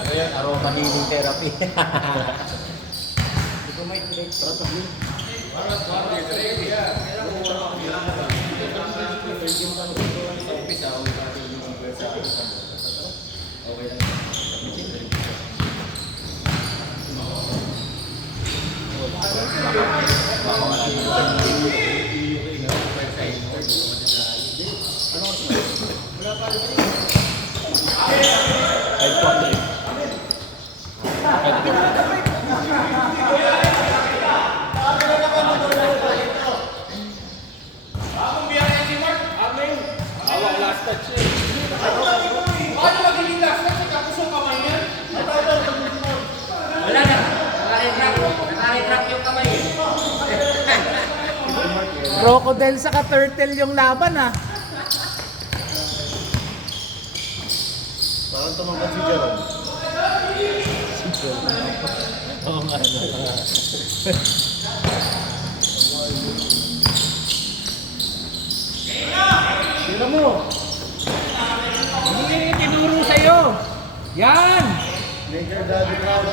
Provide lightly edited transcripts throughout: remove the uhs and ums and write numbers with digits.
Ano yan? Aroma healing therapy. Hindi ko may plate. Wala na. Nakaretract yung kamay. Crocodile saka turtle yung laban ah. Parang tumangkat si Jerome. Oo nga. Tira mo. Hindi tinuro sa'yo. Yan. Later daddy crowd.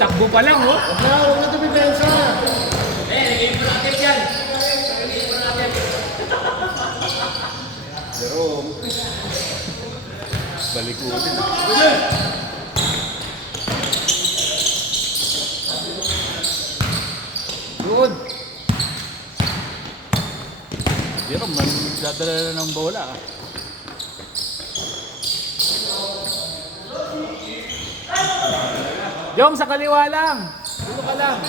Takbo pa lang oh. Huwag na tumibensa. Naging bracket yan. Naging bracket. Jerome. Balikutin. Good. Jerome, magdadala na ng bola. Jong, sa kaliwa lang. Dito ka lang.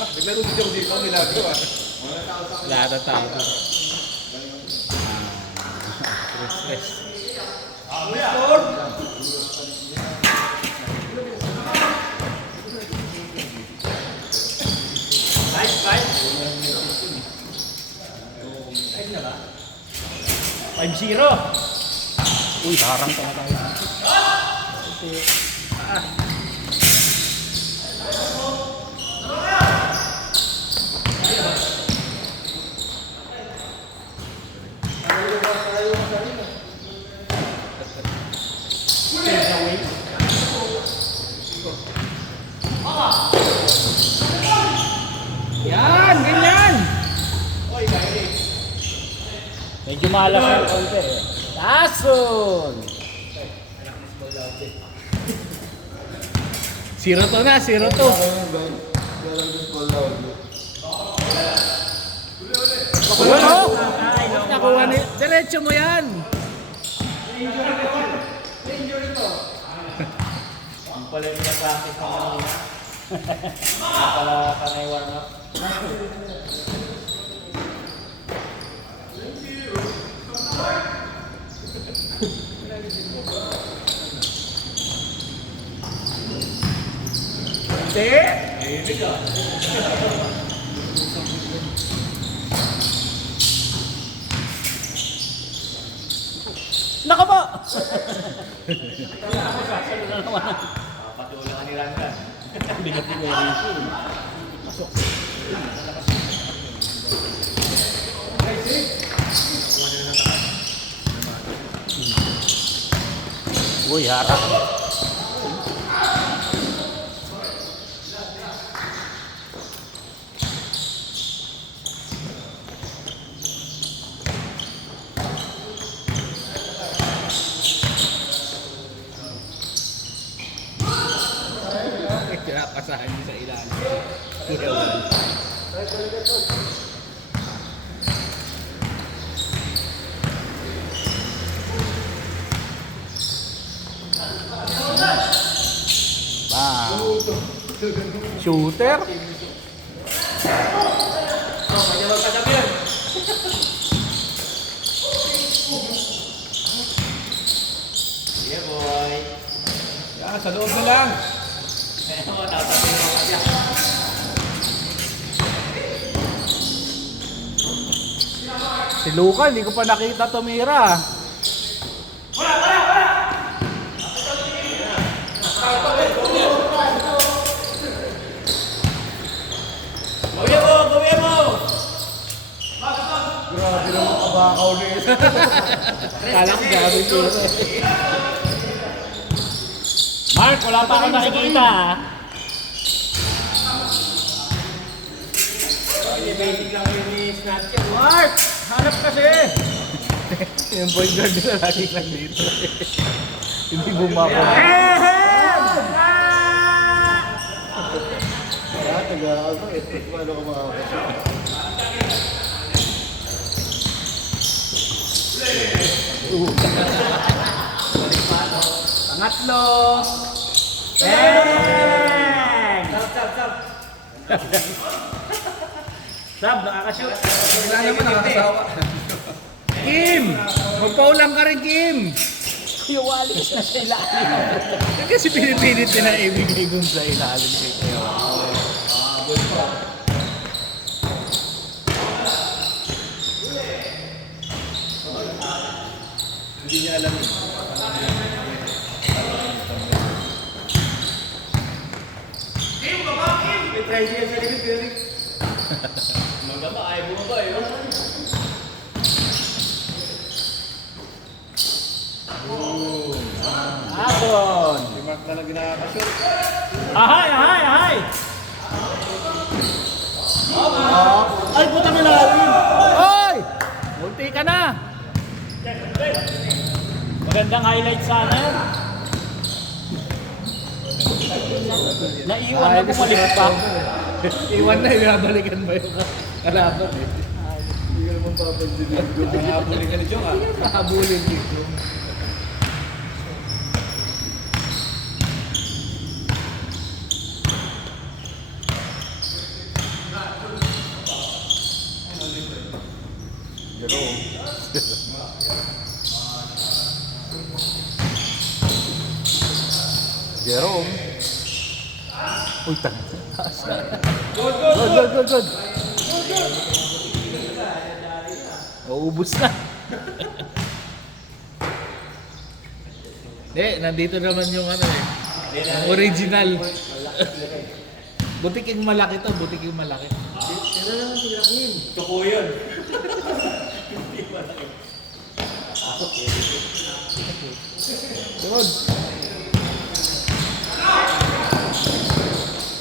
Naglaro si Jerome dito. Milagro ah. Lahat ng tao. Stress. Five. 5-0. Uy, harang ka na tayo. Yan, ganyan. Medyo malas yung konti eh. Tason. 0-2 na, 0-2. Ano? Nakuha ni... Diretso mo yan. Ang pala yung practice mo kanina. Ang pala kanay warm up. Hindi. Naka ba? Patula ka ni Rangan. Bigat ni Mary. Uy, harap. Pinapasahan niyo sa ilalim. Bang. Shooter? Kanya magkatabi yan. Yeah, boy. Yan, sa loob na lang. Tatabi mo kasi. Si Luca, hindi ko pa nakita tumira. Gawin mo! Grabe naman Bakaw na yun. Kala ko gagawin ko. Mark, wala pa akong nakikita ah. Basic lang yun ni Snatcher. Mark! Hanap kasi! Yung point guard nila lagi nandito. Hindi bumaba. Kaya taga-ano eh. Paano ka makakasya? Pangatlo! Sab, nakakashoot. Wala naman nakakasawa. Kim! Magpaulang ka rin, Kim! Kuya Wally na sa ilalim. Kasi pinipilit nila ibigay dun sa ilalim kay Kuya Wally. Hindi niya alam yun. May try siya sa likod, Derek. Magama, ay bumaba yun. Hapon. Si Mark na lang ginakashoot. Ahay, ahay, ahay. Ay, puta may lalim! Oy! Multi ka na! Magandang highlight sana yan. Naiwan na bumalik pa. Iwan na, ibabalikan ba yung kalaban eh? Hindi ka naman papansin dito. Nakabuli ka ni Jong ah. Nakabuling dito. Jerome. Uy, tanga. Good. Maubos na. Nandito naman yung ano eh. Yung original. Butik yung malaki to, butik yung malaki. Tuko yun. Good.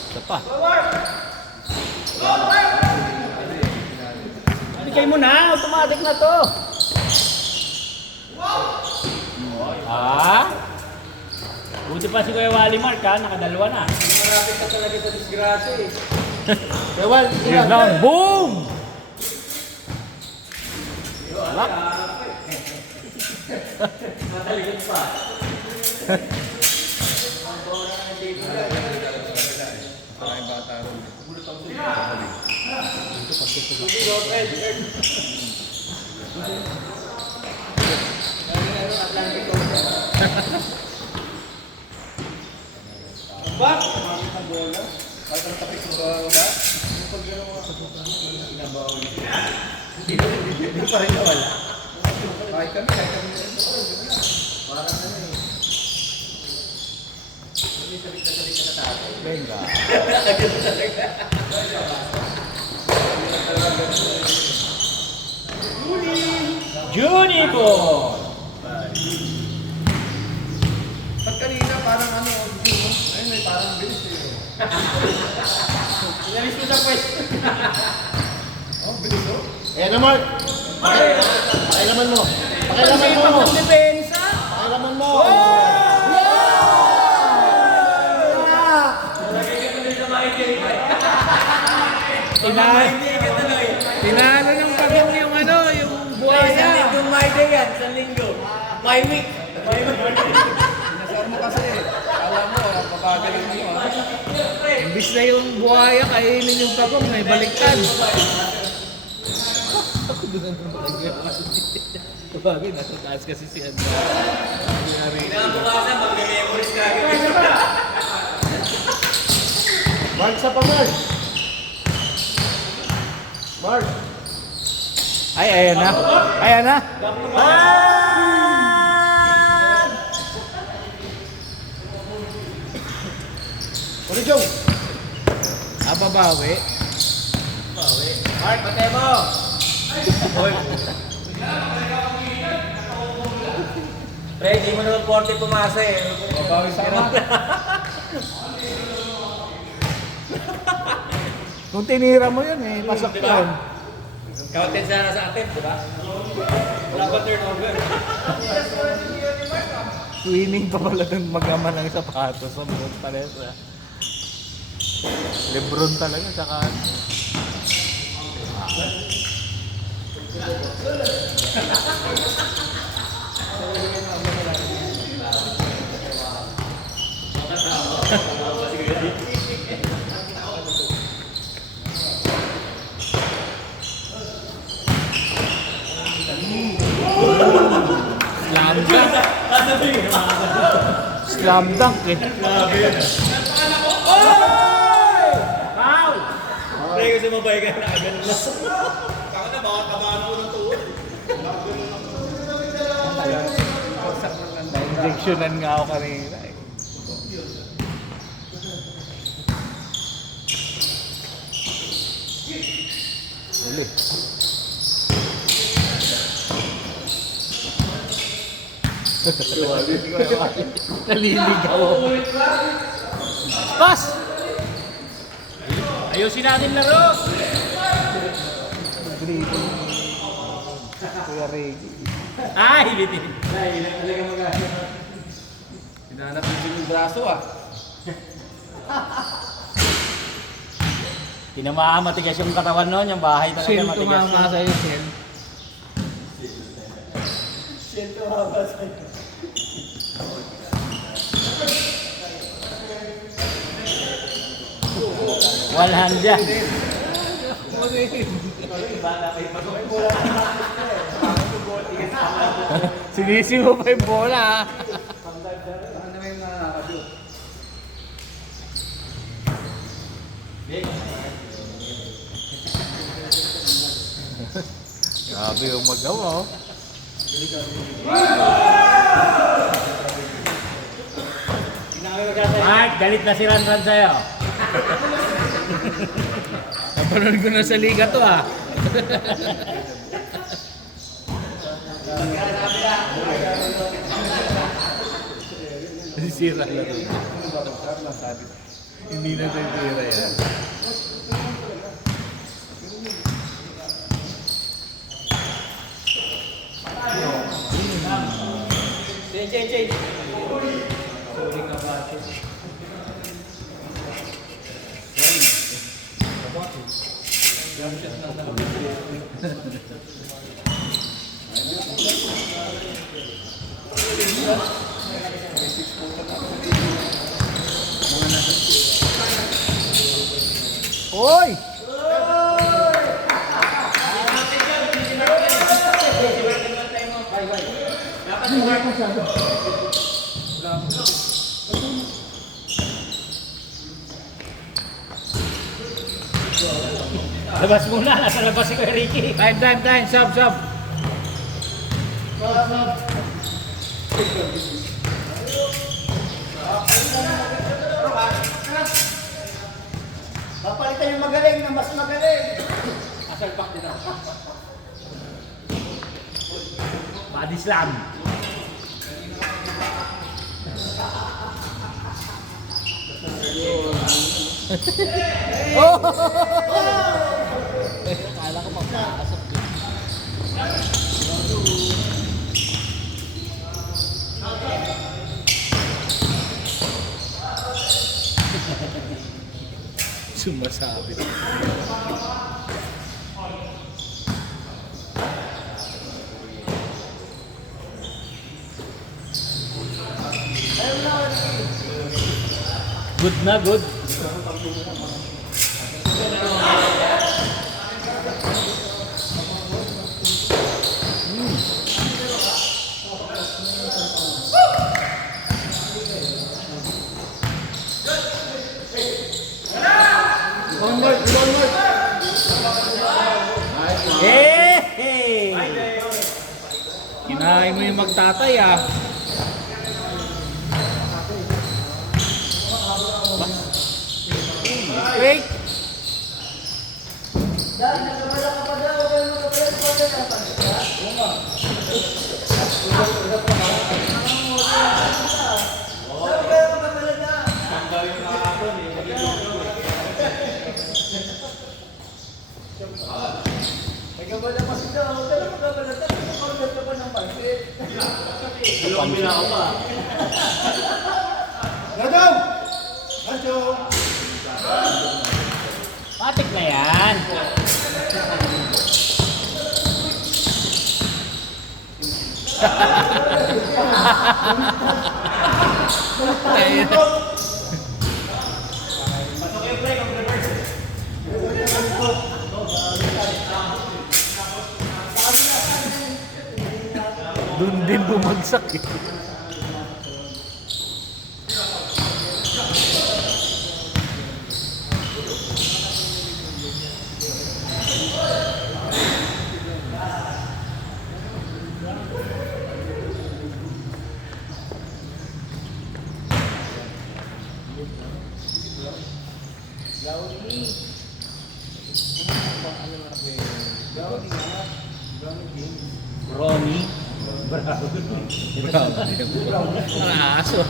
Isa pa. Bigay mo na, automatic na to. Ah? Buti pa si Kuya Wally Mark ha, nakadalawa na. Marapit ka talaga sa disgrasya eh. Kewal, Yun lang. Boom! Matalikot pa. Maraming bata ron. Bak! Ang bola. Kahit ang tapik sa baba. Pag inabawi. Hindi pa rin nawala. Kahit kami. Parang ano eh. Venga. Junior! Pag kanina parang ano, ay may parang bilis eh. Inalis ko sa pwesto. Oh, bilis oh. Ayan na Mark. Pakilaman mo. Pakilaman mo. Depensa! Pakilaman mo. Tinalo ng pagong yung ano, yung buhaya. Isang linggong my day yan. Isang linggo. My week. Nasaan mo kasi eh. Alam mo, mabagal ang mo ah. Imbis na yung buhaya, kainin yung pagong, may baliktad. Ako doon ang nalagyan. Sabagay, nasa taas kasi si Andra. Kinabukasan, mag-memories ka agad. Mark sa pa Mark. Mark. Ay, ayan na. Ayan na. Ano Jong? Babawi. Mark, patay mo! Pre, di mo naman 40 pumasa eh. Mabawi sama. Kung tinira mo yun eh, pasok Di ba? yun. Counted sana sa atin, di ba? Wala pa turnover. Swimming pa pala ng mag-ama ng sapatos sa buong palesa. Lebron talaga, tsaka... Slam dunk. Slam dunk eh. Pre, kasi mabay ka na agad na. Injectionan nga ako kanina eh. Uli. Naliligaw. Pas! Ayusin natin laro. Greeting. Kuya Reggie. Ay, bitin. Hinanap yung braso ah. Tinamaan matigas yung katawan noon, yung bahay talaga Sino matigas. tumama sa'yo, Sien? One hand dyan. Sinisi mo pa yung bola ha. Ano naman yung nakakabyo? Grabe yung magawa oh. Mark, galit na si Ranran sa'yo. Napanood ko na sa liga to ah. Sira lang. Hindi na titira yan. Change. Hoy! Labas muna, nasa labas si Kuya Ricky. Time. Sub. Papalitan yung magaling na mas magaling. Asalpak din ako. Body slam. Akala ko magpapasok. Sumasabi. Good na, good. One more. Hey! Kinain mo yung magtatay ah. Wait! Radom! Radom! Matik na yan. Doon din bumagsak eh. Ronnie. Bravo. Ang aso.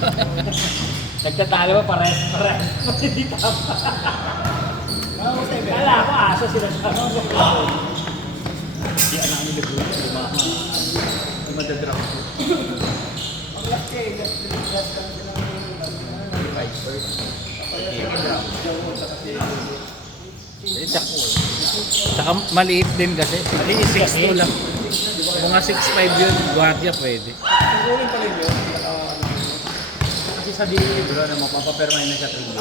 Nagtatalo ba pares? Hindi tama. Kala ko aso sila sa Di anak nila bro. Di madadrag. Ang laki, last kami sila Saka maliit din kasi. 6'2 lang. Mga 6'5 yun, guardia pwede. Siguro pala yun. Kasi sa libro na mapapapermay na siya 3 years.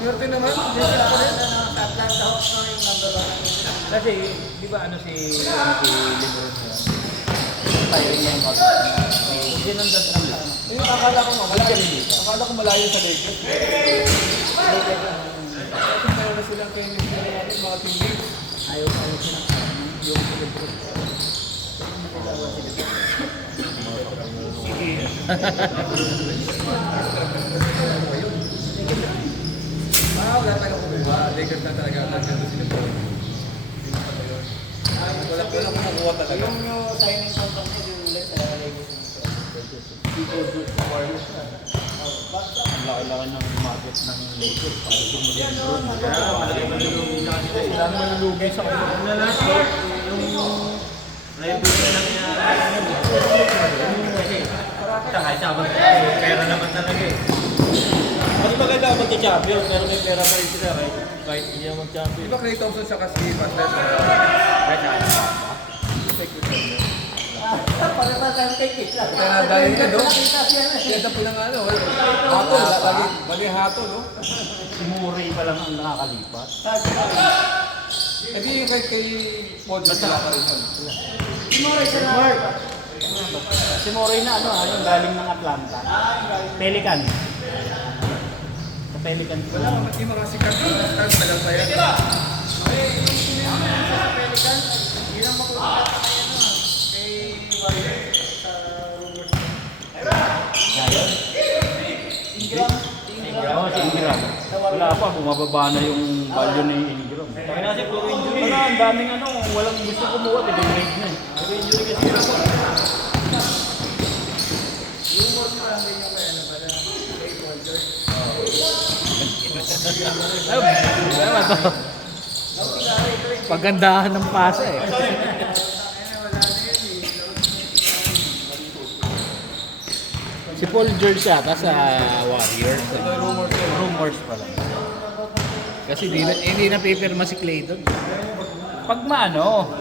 Swerte naman, hindi sila pa rin. Atlanta Hawks na yung number 1. Kasi, di ba ano si Lebron na tayo niya yung contract niya. Hindi nang dadrang lang. Yung akala ko malayo. Akala ko malayo sa Lakers. Meron na silang chemistry natin, mga teammates. Ayaw siya yung Lebron. Wala tayo kumuha. Lakers na talaga. Nagkando sila po. Wala ko nakuha talaga. Yung signing contract niya din ulit sa Lakers. Ang laki-laki ng market ng Lakers. Para sumuli yung Lebron. Sila malulugi sa kanila. Kahit sabang pera naman talaga eh. Mas maganda magka-champion pero may pera pa rin sila kahit hindi na mag-champion. Di ba Klay Thompson siya kasi Pastor? Para pa sa kay Kitla. Kaya dahil niya doon. Kaya ito po lang ano. Hatol. Lagi hatol. Si Murray pa lang ang nakakalipat. Eh di kay Paul George wala pa rin yun. Si Murray na yung galing ng Atlanta. Pelican. Sa Pelican. Wala naman yung mga sikat na stars na lang tayo. Oo, si Ingram. Wala pa, bumababa na yung value ni Ingram. Kaya kasi puro injury. Ang daming walang gusto kumuha, dinrate na eh. Puro injury kasi sila. Ano to? Pagandahan ng pasa eh. Si Paul George yata sa Warriors. Rumors pa lang. Kasi hindi na pipirma si Clayton. Pag maano,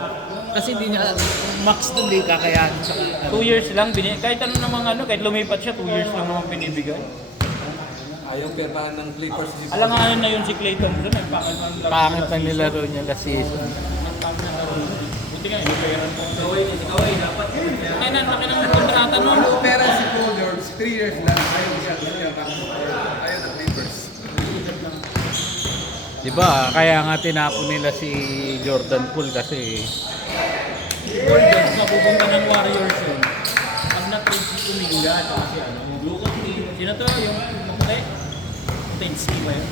Kasi hindi niya max doon di kakayanin sa 2 years lang kahit ano namang kahit lumipat siya, 2 years lang naman binibigay. Ayaw permahan ng Clippers. Alanganin na yun si Klay Thompson, eh, pangit ng laro. pangit ng nilaro niya last season. Ang pangit ng laro. Buti nga, hindi pera po. Kaway, dapat. Kaya na, laki ng kontrata nun. Ang pera si Paul George, 3 years lang. Ayaw siya. Ayaw ng Clippers. Diba, kaya nga tinapon nila si Jordan Poole kasi Paul George, mapupunta ng Warriors yun. Pag na-trade si Kuminga, at si sino to? Yung maputi? Tensky ba yun?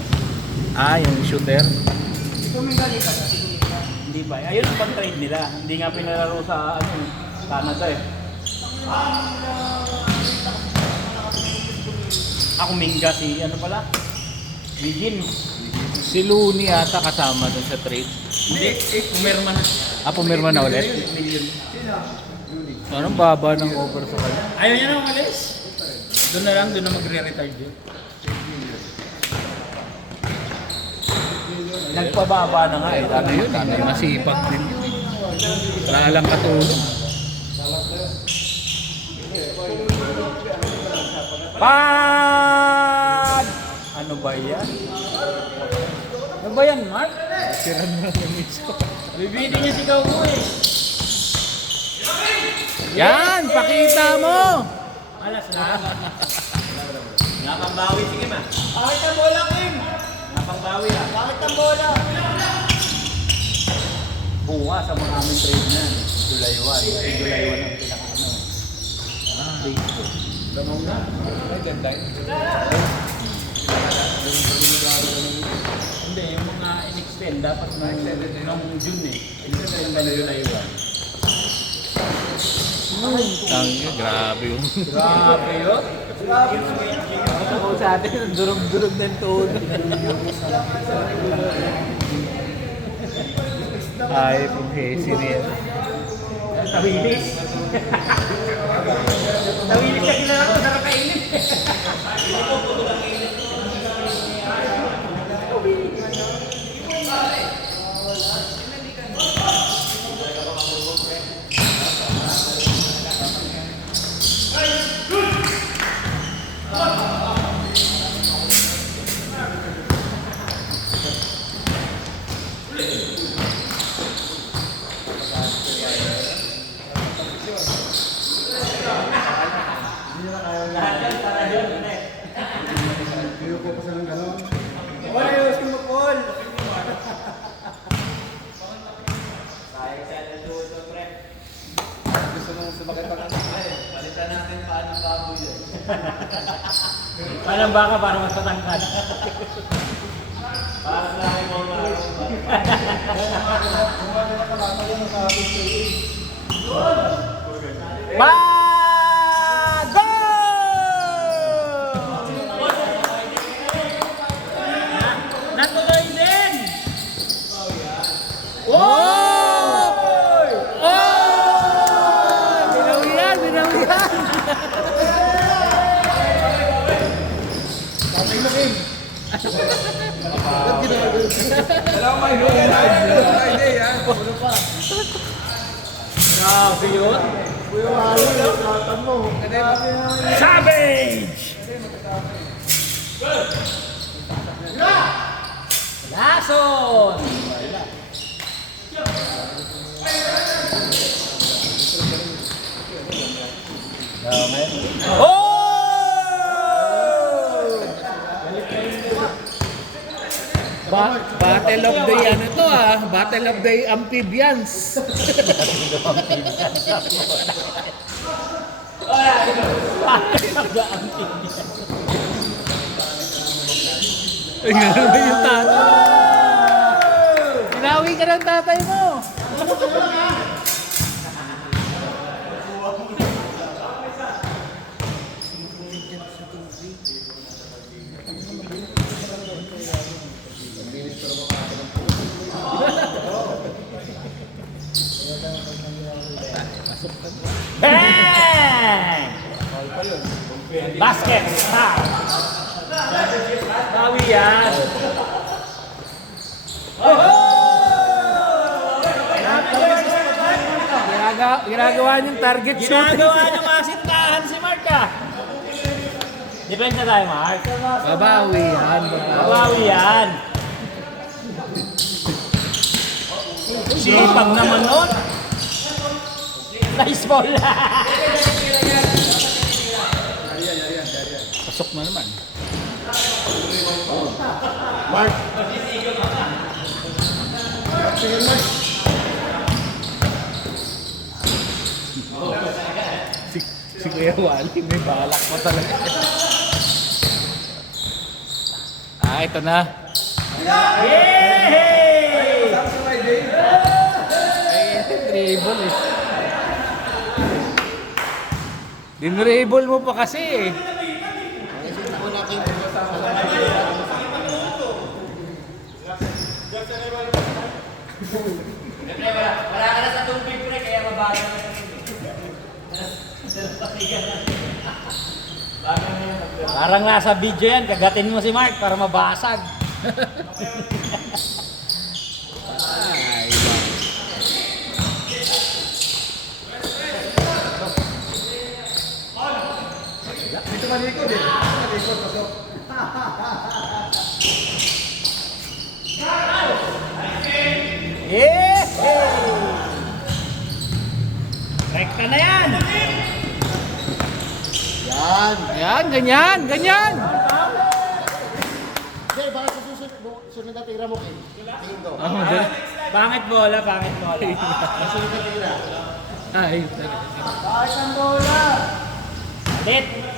yung shooter. Hindi ba? Ayun ang pag-trade nila. Hindi nga pinalaro sa Canada eh. Ako Minga si ano pala? Bigin. Si Looney ata kasama dun sa trade. Hindi, pumirma na. Pumirma na ulit. Anong baba ng over sa kanya? Ayaw niya na umalis. Doon na lang, doon na magre-retire din. Nagpababa na nga eh. Ano yun? May masipag din yun eh. Wala lang katulong. Pag! Ano ba yan? Ano ba yan, Mark? Sira na lang isa. Bibili niya sigaw mo eh. Yan! Pakita mo! Alas na. Napangbawi, sige ma. Bakit ang bola, Kim? Napangbawi ah. Bakit ang bola? Bukas ang mga aming trade na. July 1. July 1 ang pinaka-ano. Facebook. Damang na. Ay, deadline. Hindi, yung mga in-extend dapat nung June eh. In-extend na July 1. Tangga, grabe yung... Grabe yun. Ako sa atin, durog-durog ng todo. Ay, kung hesi niya. Tawilis. Tawilis ka kilala ko, sarap kainin. Ayoko pa silang gano'n. Wala yung si Mapol. Gusto nung sumakay pa natin. Palitan natin paano baboy yun. Parang baka para mas patangkad. Para sa akin mo natuloy din! Oh! Oh! Binaw yan, binaw yan! Dalawang may Friday yan. Grabe yun! Savage! Lason! Oh! Battle of the ano to ah, Battle of the Amphibians. Ay, ano ba yung tatay? Sinawi ka ng tatay mo. Bang! Basket! Stop! Bawi yan! Ginagawa niyong target shooting. Ginagawa niyo masintahan si Mark ah! Depende tayo, Mark. Babawi yan. Bawi yan! Sipag naman nun! Nice ball! Pasok na naman. Mark. Si Kuya Wally, may balak pa talaga. Ito na. Yay! Sabi sa Friday. Dribble eh. Dinribble mo pa kasi eh. ranking. Wala ka na sa tubig pre, kaya mabagal na sa tubig. Parang nasa video yan, kagatin mo si Mark para mabasag. Ay, Dito malikod eh. Malikod, pasok. Yes! Rekta na yan! Yan. Yan, ganyan, ganyan. Hindi, baka sa susunod na tira mo kay. Tingin ko. Oh, dali. Pangit bola, pangit bola. Susunod na tira. Ay, Kahit ang bola. Tit!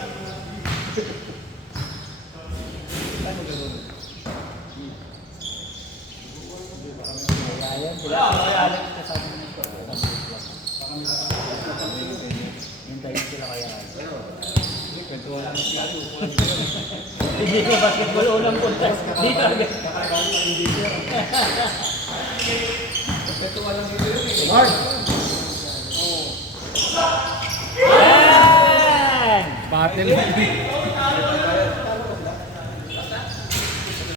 Hindi ka basketball unang puntas. Dito agad. Mark. Yan! battle.